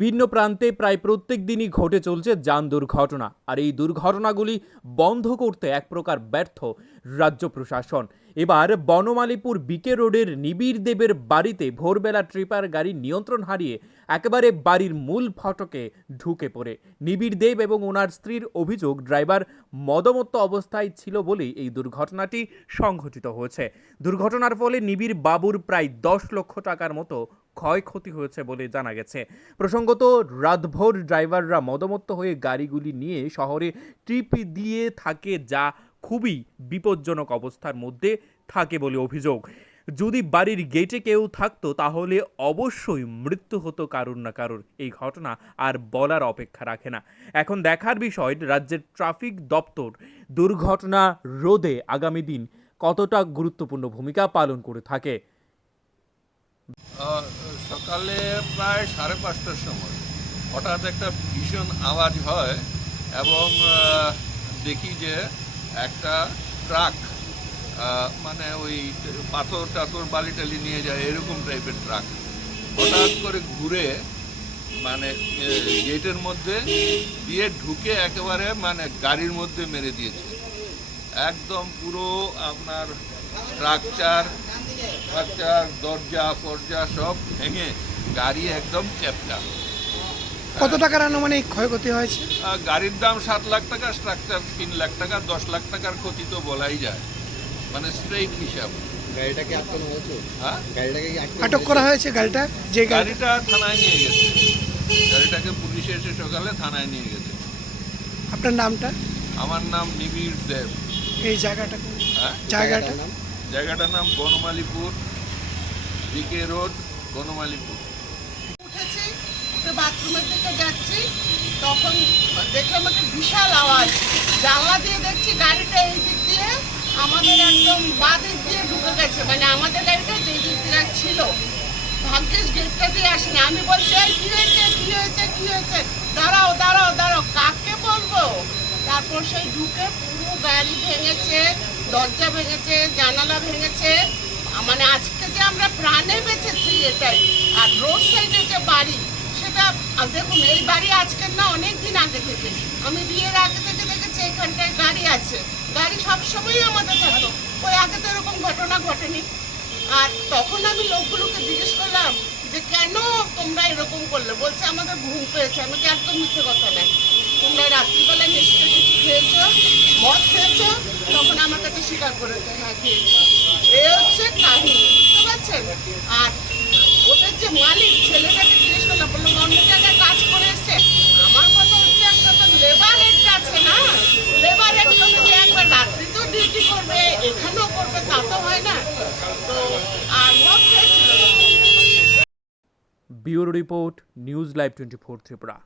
ভিন্ন প্রান্তে প্রায় প্রত্যেক দিনই ঘটে চলছে যান দুর্ঘটনা, আর এই দুর্ঘটনাগুলি বন্ধ করতে এক প্রকার ব্যর্থ রাজ্য প্রশাসন। এবার বনমালীপুর বিকে রোডের নিবিড় দেবের বাড়িতে ভোরবেলা ট্রিপার গাড়ি নিয়ন্ত্রণ হারিয়ে একেবারে বাড়ির মূল ফটকে ঢুকে পড়ে নিবিড় দেব এবং ওনার স্ত্রীর অভিযোগ ড্রাইভার মদমত্ত অবস্থায় ছিল বলেই এই দুর্ঘটনাটি সংঘটিত হয়েছে। দুর্ঘটনার ফলে নিবিড় বাবুর প্রায় 10 লক্ষ টাকার মতো ক্ষয়ক্ষতি হয়েছে বলে জানা গেছে। প্রসঙ্গত, রাতভর ড্রাইভাররা মদমত্ত হয়ে গাড়িগুলি নিয়ে শহরে ট্রিপ দিয়ে থাকে, যা খুবই বিপজ্জনক অবস্থার মধ্যে থাকে বলে অভিযোগ। যদি বাড়ির গেটে কেউ থাকতো তাহলে অবশ্যই মৃত্যু হতো কারুর না কারুর। এই ঘটনা আর বলার অপেক্ষা রাখে না। এখন দেখার বিষয় রাজ্যের ট্রাফিক দপ্তর দুর্ঘটনা রোধে আগামী দিন কতটা গুরুত্বপূর্ণ ভূমিকা পালন করে থাকে। সকালে প্রায় 5:30টার সময় হঠাৎ একটা ভীষণ আওয়াজ হয় এবং দেখি যে একটা ট্রাক, মানে ওই পাথর টাথর বালি টালি নিয়ে যায় এরকম টাইপের ট্রাক হঠাৎ করে ঘুরে মানে গেটের মধ্যে দিয়ে ঢুকে একেবারে মানে গাড়ির মধ্যে মেরে দিয়েছে। একদম পুরো আপনার স্ট্রাকচার দরজা ফরজা সব ভেঙে গাড়ি একদম চ্যাপ্টা। কত টাকার আনুমানিক ক্ষয়ক্ষতি হয়েছে? গাড়ির দাম 7 লাখ টাকা, স্ট্রাকচার 3 লাখ টাকা, 10 লাখ টাকার ক্ষতি তো বলাই যায়, মানে স্ট্রেইট হিসাব। গাড়িটাকে আটকানো হয়েছে? হ্যাঁ, গাড়িটাকে আটক করা হয়েছে। গাড়িটা থানায় নিয়ে গেছে, গাড়িটাকে পুলিশ এসে সকালে থানায় নিয়ে গেছে। আপনার নামটা? আমার নাম নিবিড় দেব। এই জায়গাটা? হ্যাঁ, জায়গাটার নাম বনমালীপুর, বিকে রোড, বনমালীপুর। উঠেছি, উঠে বাথরুমের দিকে যাচ্ছি, তখন দেখলাম একটা বিশাল আওয়াজ। জানলা দিয়ে দেখছি গাড়িটা এই দিক দিয়ে আমাদের একদম বাঁ দিক দিয়ে ঢুকে গেছে, মানে আমাদের গাড়িটা যে দিক দিয়ে ছিল। ভাগ্যিস গেটটা দিয়ে আসেনি। আমি বলছি কি হয়েছে কি হয়েছে কি হয়েছে, দাঁড়াও দাঁড়াও দাঁড়াও, কাকে বলবো? তারপর সেই ঢুকে পুরো গাড়ি ভেঙেছে, দরজা ভেঙেছে, জানালা ভেঙেছে। মানে আজকে যে আমরা প্রাণে বেঁচেছি এটাই। আর রোড সাইডে যে বাড়ি, সেটা দেখুন, এই বাড়ি আজকের না, অনেক দিন আগে থেকে, আমি বিয়ের আগে থেকে দেখেছি এখানটায় গাড়ি আছে। গাড়ি সবসময়ই আমাদের থাকতো, ওই আগে তো এরকম ঘটনা ঘটেনি। আর তখন আমি লোকগুলোকে জিজ্ঞেস করলাম যে কেন তোমরা এরকম করলে? বলছে আমাদের ঘুম পেয়েছে। আমি কি একদম মিথ্যে কথা নাই, তোমরা রাত্রিবেলায় নিশ্চয়ই কিছু খেয়েছো, মদ খেয়েছো। তখন আমার কাছে স্বীকার করেছে, হ্যাঁ খেয়েছি। এই হচ্ছে কাহিনী, বুঝতে পারছেন? আর ওদের যে মালিক, ছেলেটাকে জিজ্ঞেস করলাম, বললো অন্য জায়গায় কাজ করে এসছে। আমার কথা হচ্ছে একটা তো লেবার রেট আছে না, লেবার রেট যদি একবার রাত্রিতেও ডিউটি করবে, এখানেও করবে, তা তো হয় না। তো আর মদ খেয়েছিল। Bureau report, news live 24 Tripura.